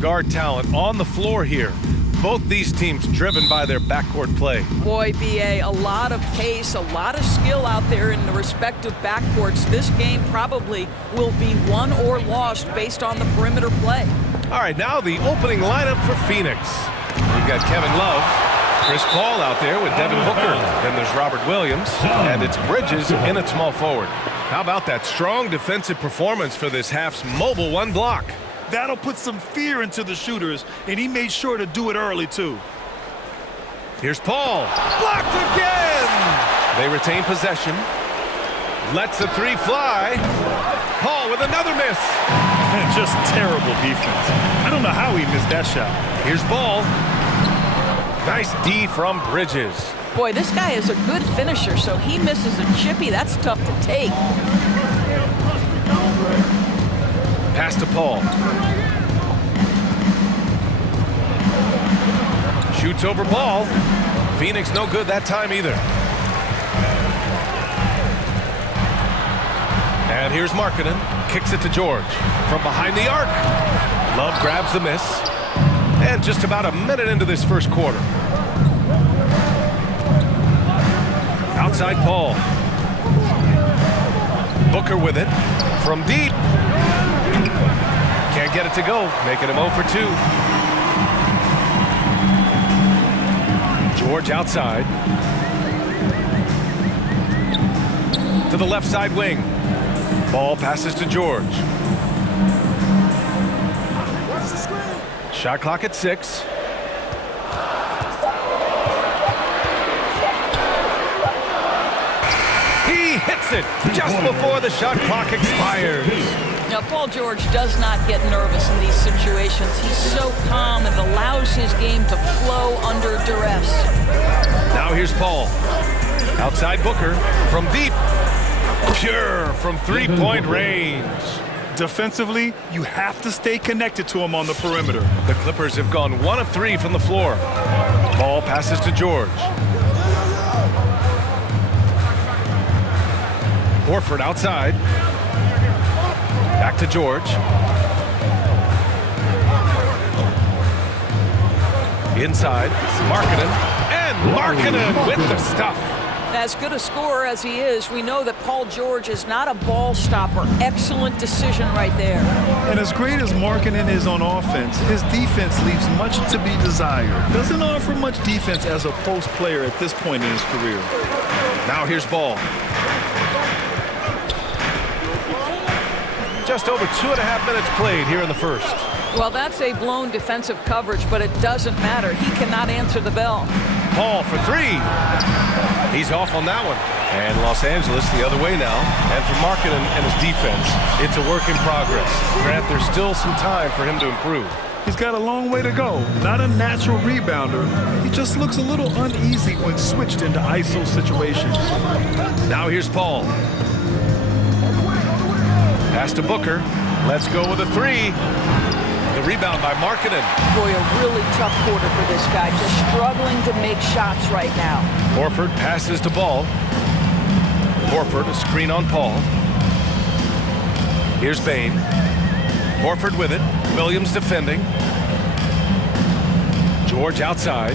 Guard talent on the floor here. Both these teams driven by their backcourt play. Boy, B.A., a lot of pace, a lot of skill out there in the respective backcourts. This game probably will be won or lost based on the perimeter play. All right, now the opening lineup for Phoenix. We've got Kevin Love, Chris Paul out there with Devin Booker. Then there's Robert Williams, and it's Bridges in at small forward. How about that strong defensive performance for this half's mobile one block? That'll put some fear into the shooters, and he made sure to do it early, too. Here's Paul. Blocked again! They retain possession. Lets the three fly. Paul with another miss. Just terrible defense. I don't know how he missed that shot. Here's Ball. Nice D from Bridges. Boy, this guy is a good finisher, so he misses a chippy. That's tough to take. Pass to Paul. Shoots over Ball. Phoenix no good that time either. And here's Markkanen. Kicks it to George. From behind the arc. Love grabs the miss. And just about a minute into this first quarter. Outside Paul. Booker with it. From deep. Can't get it to go, making him 0 for 2. George outside. To the left side wing. Ball passes to George. Shot clock at 6. He hits it just before the shot clock expires. Now, Paul George does not get nervous in these situations. He's so calm and allows his game to flow under duress. Now here's Paul. Outside Booker from deep. Pure from three-point range. Defensively, you have to stay connected to him on the perimeter. The Clippers have gone 1 of 3 from the floor. Ball passes to George. Horford outside. Back to George. Inside, Markkanen. And Markkanen with the stuff. As good a scorer as he is, we know that Paul George is not a ball stopper. Excellent decision right there. And as great as Markkanen is on offense, his defense leaves much to be desired. Doesn't offer much defense as a post player at this point in his career. Now here's Ball. Just over 2.5 minutes played here in the first. Well, that's a blown defensive coverage, but it doesn't matter. He cannot answer the bell. Paul for 3. He's off on that one. And Los Angeles the other way now. And for Markkanen and his defense, it's a work in progress. Grant, there's still some time for him to improve. He's got a long way to go. Not a natural rebounder. He just looks a little uneasy when switched into ISO situations. Now here's Paul. Pass to Booker. Let's go with a 3. The rebound by Markkanen. Boy, a really tough quarter for this guy. Just struggling to make shots right now. Horford passes to Ball. Horford, a screen on Paul. Here's Bane. Horford with it. Williams defending. George outside.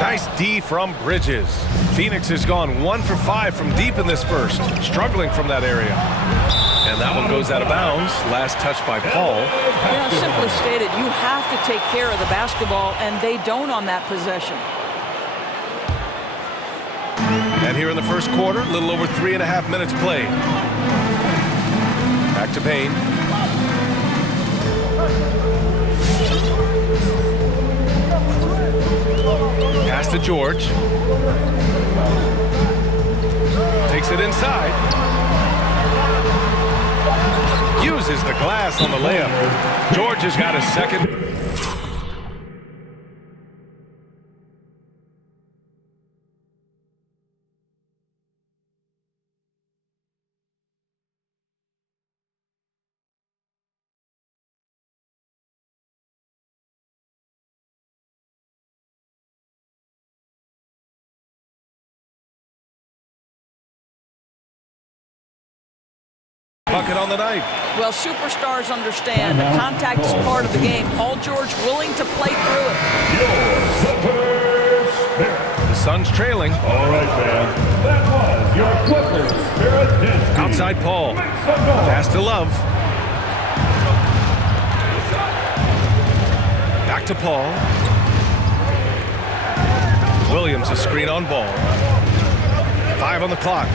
Nice D from Bridges. Phoenix has gone 1 for 5 from deep in this first, struggling from that area. And that one goes out of bounds. Last touch by Paul. You know, simply stated, you have to take care of the basketball, and they don't on that possession. And here in the first quarter, a little over 3.5 minutes played. Back to Payne. Pass to George. Takes it inside. Uses the glass on the layup. George has got a second. bucket on the night. Well, superstars understand that contact is part of the game. Paul George willing to play through it. The Suns trailing. All right, man. That was your Clippers Spirit Dance. Outside Paul. Pass to Love. Back to Paul. Williams a screen on Ball. 5 on the clock.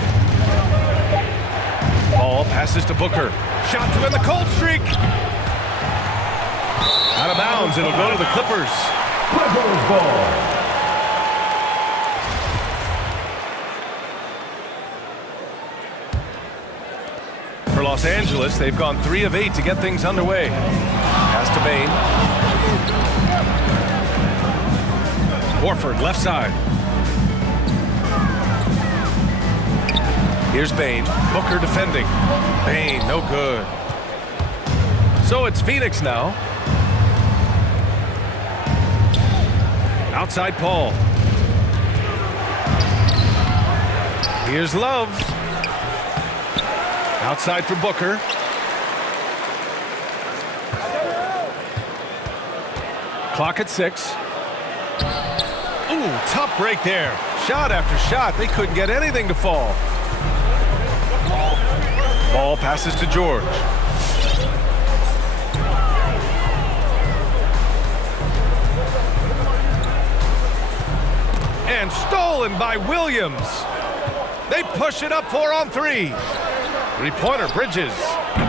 Ball passes to Booker. Shot to end the cold streak. Out of bounds. It'll go to the Clippers. Clippers ball. For Los Angeles, they've gone 3 of 8 to get things underway. Pass to Bane. Horford, left side. Here's Bane. Booker defending. Bane, no good. So it's Phoenix now. Outside Paul. Here's Love. Outside for Booker. Clock at 6. Ooh, tough break there. Shot after shot. They couldn't get anything to fall. Ball passes to George. And stolen by Williams. They push it up 4 on 3. Three-pointer, Bridges.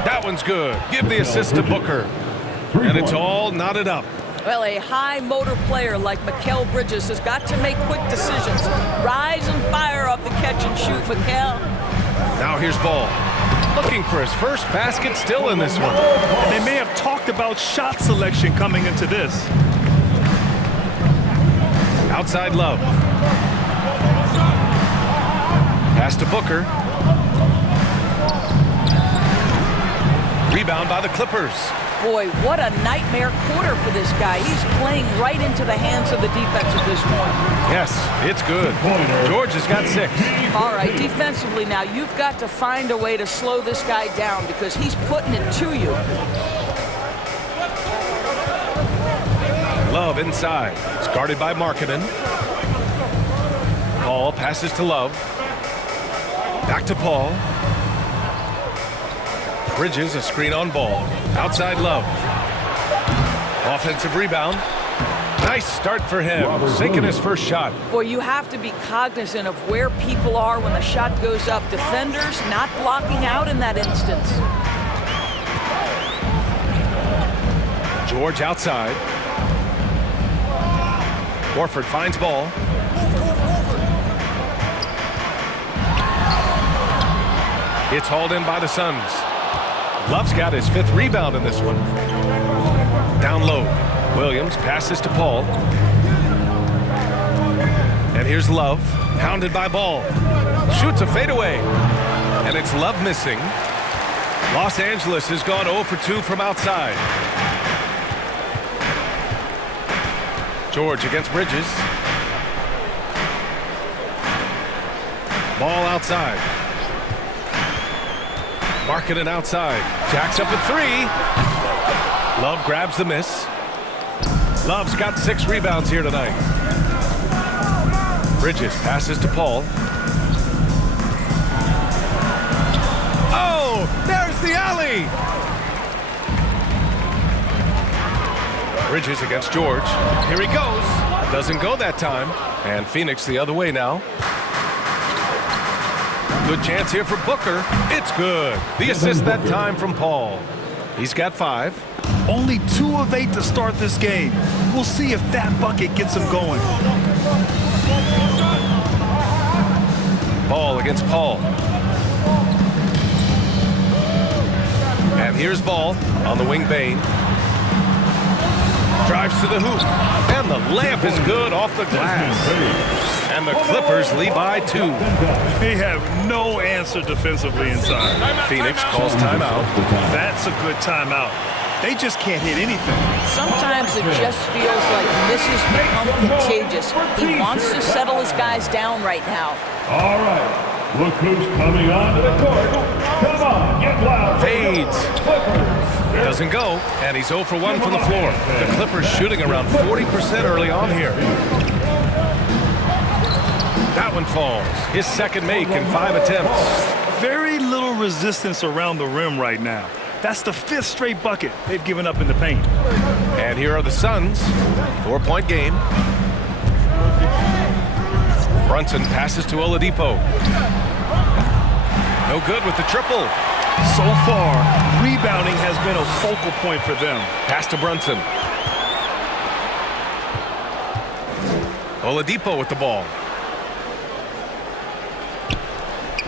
That one's good. Give the assist to Booker. And it's all knotted up. Well, a high motor player like Mikal Bridges has got to make quick decisions. Rise and fire off the catch and shoot, Mikal. Now here's Ball. Looking for his first basket, still in this one. And they may have talked about shot selection coming into this. Outside Love. Pass to Booker. Rebound by the Clippers. Boy, what a nightmare quarter for this guy. He's playing right into the hands of the defense at this point. Yes, it's good. George has got 6. All right, defensively now, you've got to find a way to slow this guy down because he's putting it to you. Love inside. It's guarded by Markkanen. Paul passes to Love. Back to Paul. Bridges, a screen on Ball. Outside Love. Offensive rebound. Nice start for him. Sinking his first shot. Boy, you have to be cognizant of where people are when the shot goes up. Defenders not blocking out in that instance. George outside. Horford finds Ball. It's hauled in by the Suns. Love's got his 5th rebound in this one. Down low. Williams passes to Paul. And here's Love. Hounded by Ball. Shoots a fadeaway. And it's Love missing. Los Angeles has gone 0 for 2 from outside. George against Bridges. Ball outside. Markkanen outside. Jacks up at 3. Love grabs the miss. Love's got 6 rebounds here tonight. Bridges passes to Paul. Oh, there's the alley. Bridges against George. Here he goes. Doesn't go that time. And Phoenix the other way now. Good chance here for Booker. It's good. The assist that time from Paul. He's got 5. Only 2 of 8 to start this game. We'll see if that bucket gets him going. Ball against Paul. And here's Ball on the wing. Bane. Drives to the hoop. And the layup is good off the glass. And the Clippers lead by 2. They have no answer defensively inside. Phoenix calls timeout. That's a good timeout. They just can't hit anything. Sometimes it just feels like this has become contagious. He wants to settle his guys down right now. All right. Look who's coming onto the court. Come on, get loud. leads. Doesn't go, and he's 0 for 1 from the floor. The Clippers shooting around 40% early on here. That one falls. His second make in 5 attempts. Very little resistance around the rim right now. That's the 5th straight bucket they've given up in the paint. And here are the Suns. 4-point game. Brunson passes to Oladipo. No good with the triple. So far, rebounding has been a focal point for them. Pass to Brunson. Oladipo with the ball.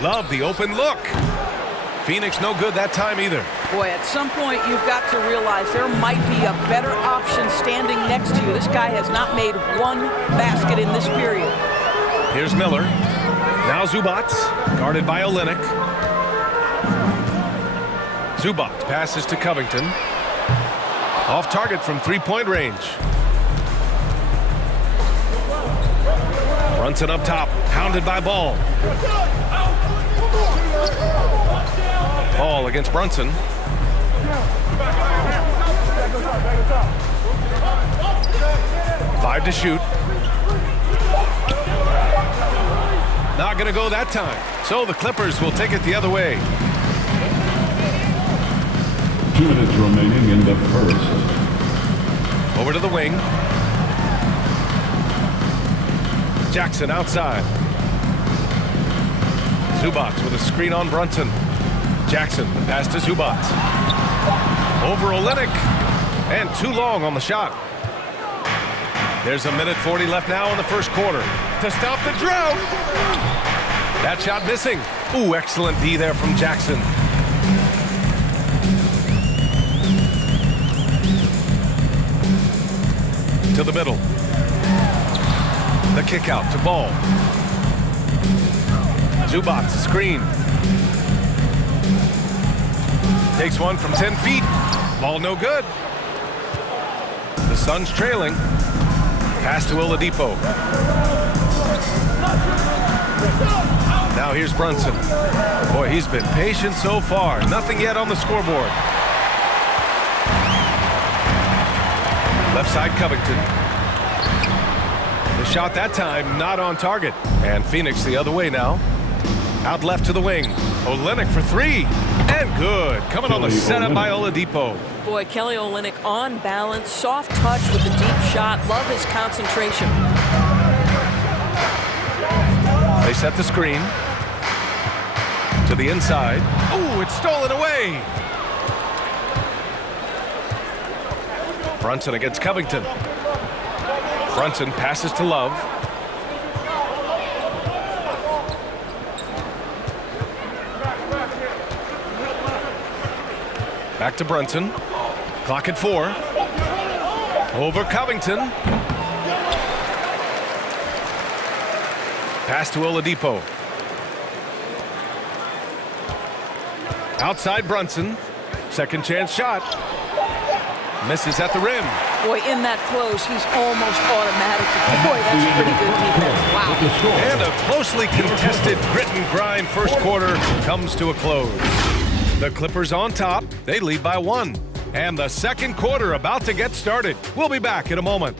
Love the open look. Phoenix no good that time either. Boy, at some point you've got to realize there might be a better option standing next to you. This guy has not made one basket in this period. Here's Miller. Now Zubac, guarded by Olynyk. Zubac passes to Covington. Off target from 3-point range. Brunson up top, hounded by Ball. Ball against Brunson. 5 to shoot. Not going to go that time. So the Clippers will take it the other way. 2 minutes remaining in the first. Over to the wing. Jackson outside. Zubac with a screen on Brunson. Jackson, the pass to Zubac. Over Olynyk. And too long on the shot. There's 1:40 left now in the first quarter. To stop the drought. That shot missing. Ooh, excellent D there from Jackson. To the middle. The kick out to Ball. Zubac, screen. Takes one from 10 feet. Ball no good. The Suns trailing. Pass to Oladipo. Now here's Brunson. Boy, he's been patient so far. Nothing yet on the scoreboard. Left side Covington. The shot that time not on target. And Phoenix the other way now. Out left to the wing. Olynyk for 3. And good. Coming on the setup by Oladipo. Boy, Kelly Olynyk on balance, soft touch with the deep shot. Love his concentration. They set the screen. To the inside. Ooh, it's stolen away. Brunson against Covington. Brunson passes to Love. Back to Brunson. Clock at 4. Over Covington. Pass to Oladipo. Outside Brunson. Second chance shot. Misses at the rim. Boy, in that close, he's almost automatic. Boy, that's pretty good defense. Wow. And a closely contested grit and grind first quarter comes to a close. The Clippers on top. They lead by 1. And the second quarter about to get started. We'll be back in a moment.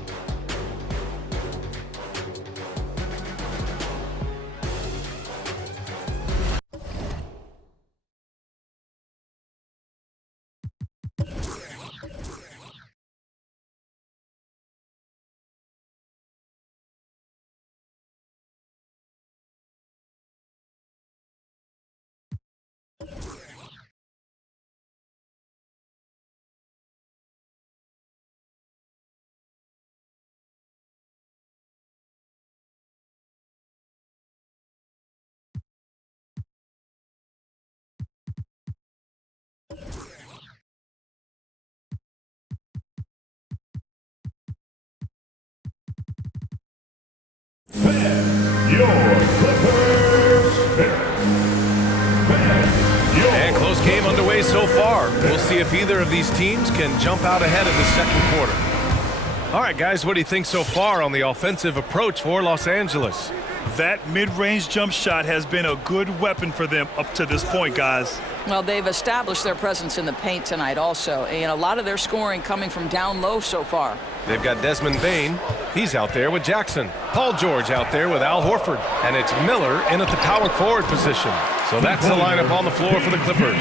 And close game underway so far. We'll see if either of these teams can jump out ahead in the second quarter. All right, guys, what do you think so far on the offensive approach for Los Angeles? That mid-range jump shot has been a good weapon for them up to this point, guys. Well, they've established their presence in the paint tonight also, and a lot of their scoring coming from down low so far. They've got Desmond Bane. He's out there with Jackson. Paul George out there with Al Horford. And it's Miller in at the power forward position. So that's the lineup on the floor for the Clippers.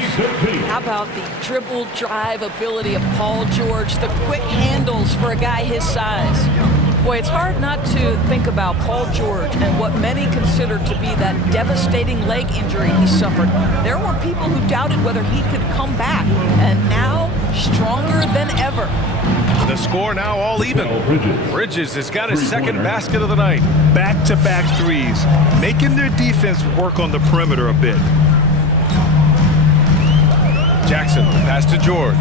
How about the dribble drive ability of Paul George, the quick handles for a guy his size? Boy, it's hard not to think about Paul George and what many consider to be that devastating leg injury he suffered. There were people who doubted whether he could come back, and now stronger than ever. The score now all even. Bridges has got his second basket of the night. Back-to-back threes, making their defense work on the perimeter a bit. Jackson, pass to George.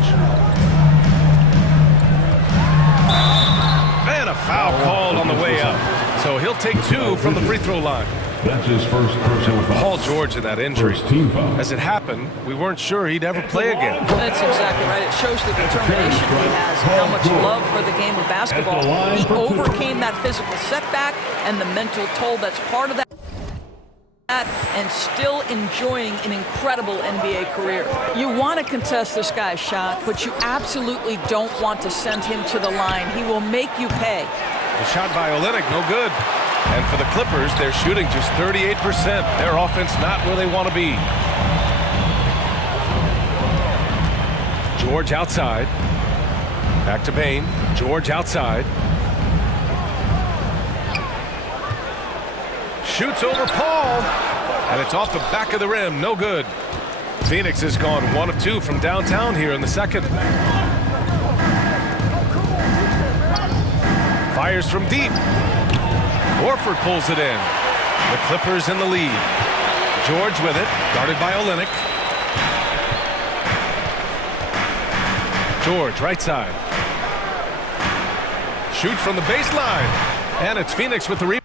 And a foul called on the way up. So he'll take 2 from the free throw line. That's his first personal foul. Paul George in that injury. First team foul. As it happened, we weren't sure he'd ever play again. That's exactly right. It shows the determination he has, how much love for the game of basketball. He overcame that physical setback and the mental toll that's part of that, and still enjoying an incredible NBA career. You want to contest this guy's shot, but you absolutely don't want to send him to the line. He will make you pay. The shot by Olynyk, no good. And for the Clippers, they're shooting just 38%. Their offense not where they want to be. George outside. Back to Bane. George outside. Shoots over Paul. And it's off the back of the rim. No good. Phoenix has gone 1 of 2 from downtown here in the second. Fires from deep. Horford pulls it in. The Clippers in the lead. George with it, guarded by Olynyk. George, right side. Shoot from the baseline. And it's Phoenix with the rebound.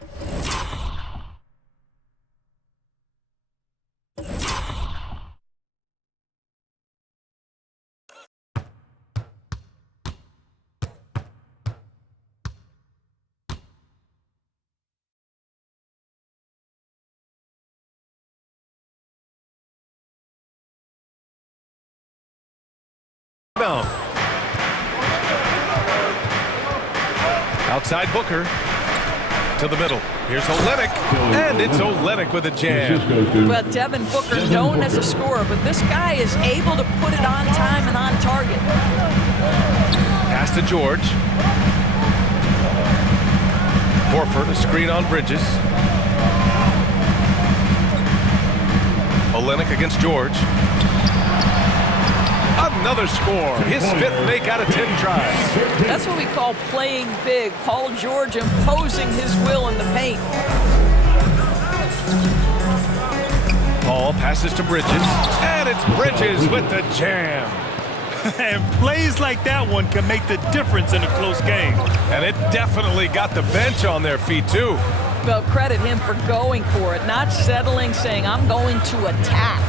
Outside Booker to the middle. Here's Olynyk, and it's Olynyk with a jam. Well, Devin Booker, known as a scorer, but this guy is able to put it on time and on target. Pass to George. Horford, a screen on Bridges. Olynyk against George. Another score. His 5th make out of 10 tries. That's what we call playing big. Paul George imposing his will in the paint. Paul passes to Bridges. And it's Bridges with the jam. And plays like that one can make the difference in a close game. And it definitely got the bench on their feet, too. Well, credit him for going for it, not settling, saying, I'm going to attack.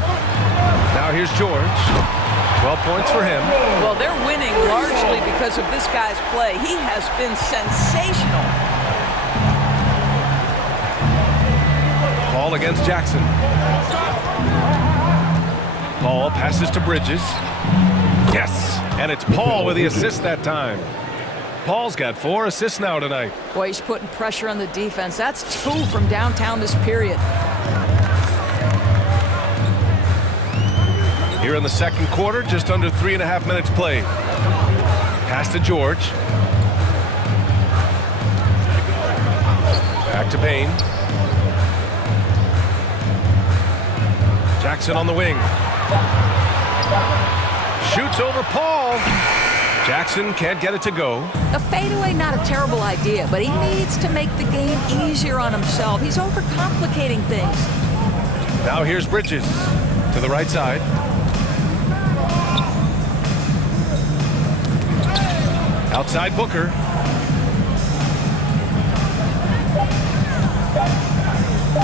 Now here's George. 12 points for him. Well, they're winning largely because of this guy's play. He has been sensational. Paul against Jackson. Paul passes to Bridges. Yes, and it's Paul with the assist that time. Paul's got 4 assists now tonight. Boy, he's putting pressure on the defense. That's 2 from downtown this period. Here in the second quarter, just under 3.5 minutes played. Pass to George. Back to Bane. Jackson on the wing. Shoots over Paul. Jackson can't get it to go. A fadeaway, not a terrible idea, but he needs to make the game easier on himself. He's overcomplicating things. Now here's Bridges to the right side. Outside Booker.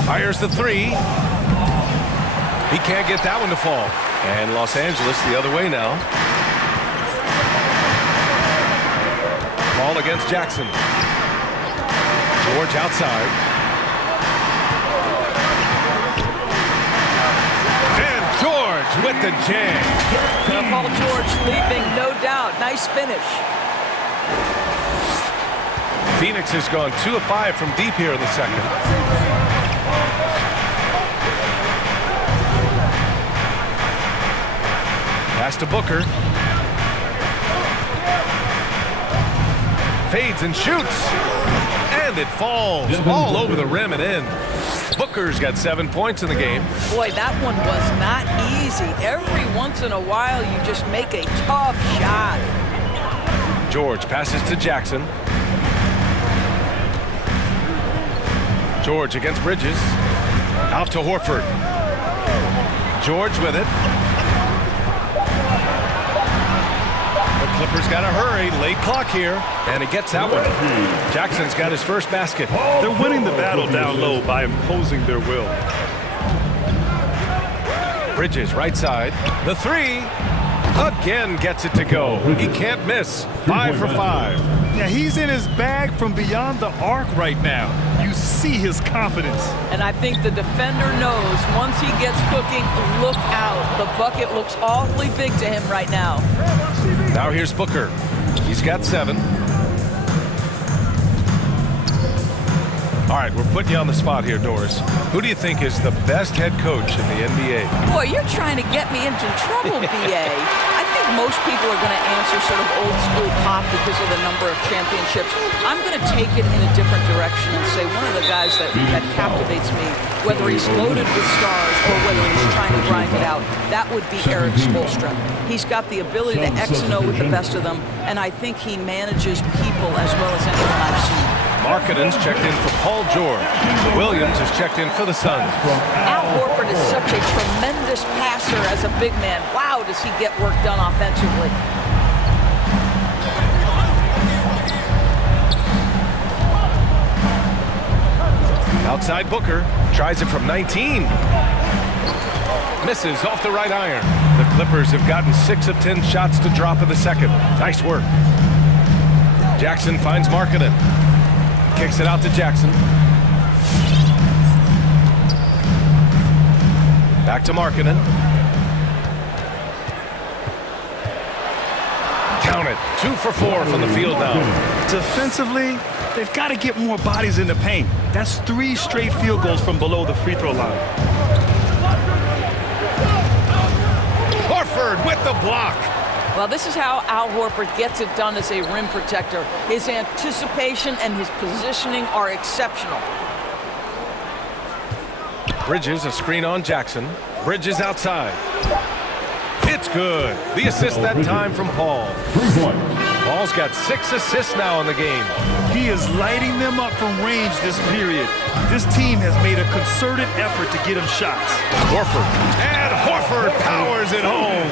Fires the 3. He can't get that one to fall. And Los Angeles the other way now. Ball against Jackson. George outside. And George George with the jam. Paul George leaping, no doubt. Nice finish. Phoenix has gone 2 of 5 from deep here in the second. Pass to Booker. Fades and shoots. And it falls all over the rim and in. Booker's got 7 points in the game. Boy, that one was not easy. Every once in a while, you just make a tough shot. George passes to Jackson. George against Bridges. Out to Horford. George with it. The Clippers got to hurry. Late clock here. And he gets that one. Jackson's got his first basket. They're winning the battle down low by imposing their will. Bridges right side. The three. Again gets it to go. He can't miss. 5 for 5. Yeah, he's in his bag from beyond the arc right now. You see his confidence. And I think the defender knows once he gets cooking, look out. The bucket looks awfully big to him right now. Now here's Booker. He's got 7. All right, we're putting you on the spot here, Doris. Who do you think is the best head coach in the NBA? Boy, you're trying to get me into trouble, B.A. I think most people are going to answer sort of old school Pop because of the number of championships. I'm going to take it in a different direction and say one of the guys that captivates me, whether he's loaded with stars or whether he's trying to grind it out, that would be Eric Spoelstra. He's got the ability to X and O with the best of them, and I think he manages people as well as anyone I've seen. Markkanen's checked in for Paul George. Williams is checked in for the Suns. Al Horford is such a tremendous passer as a big man. Wow, does he get work done offensively. Outside Booker. Tries it from 19. Misses off the right iron. The Clippers have gotten 6 of 10 shots to drop in the second. Nice work. Jackson finds Markkanen. Kicks it out to Jackson. Back to Markkanen. Count it. 2 for 4 from the field now. Defensively, they've got to get more bodies in the paint. That's 3 straight field goals from below the free throw line. Horford with the block. Well, this is how Al Horford gets it done as a rim protector. His anticipation and his positioning are exceptional. Bridges, a screen on Jackson. Bridges outside. It's good. The assist that time from Paul. Paul's got 6 assists now in the game. He is lighting them up from range this period. This team has made a concerted effort to get him shots. Horford. And Horford powers it home.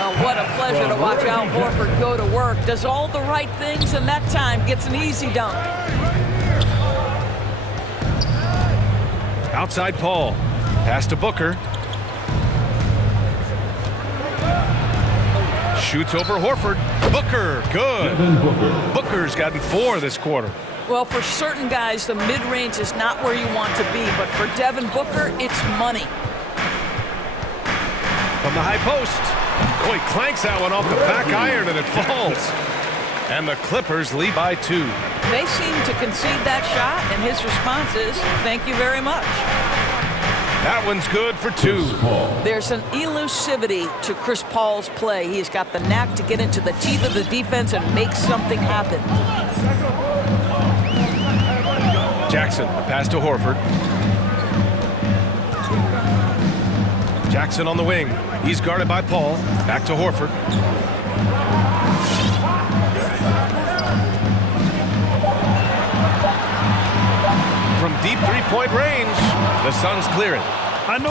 Well, what a pleasure to watch Al Horford go to work. Does all the right things, and that time gets an easy dunk. Outside Paul. Pass to Booker. Shoots over Horford. Booker, good. Booker's gotten 4 this quarter. Well, for certain guys, the mid-range is not where you want to be, but for Devin Booker, it's money. From the high post. Oh, he clanks that one off the back iron and it falls. And the Clippers lead by 2. They seem to concede that shot, and his response is, thank you very much. That one's good for 2. There's an elusivity to Chris Paul's play. He's got the knack to get into the teeth of the defense and make something happen. Jackson, the pass to Horford. Jackson on the wing. He's guarded by Paul. Back to Horford. From deep 3-point range, the Suns clear it. I know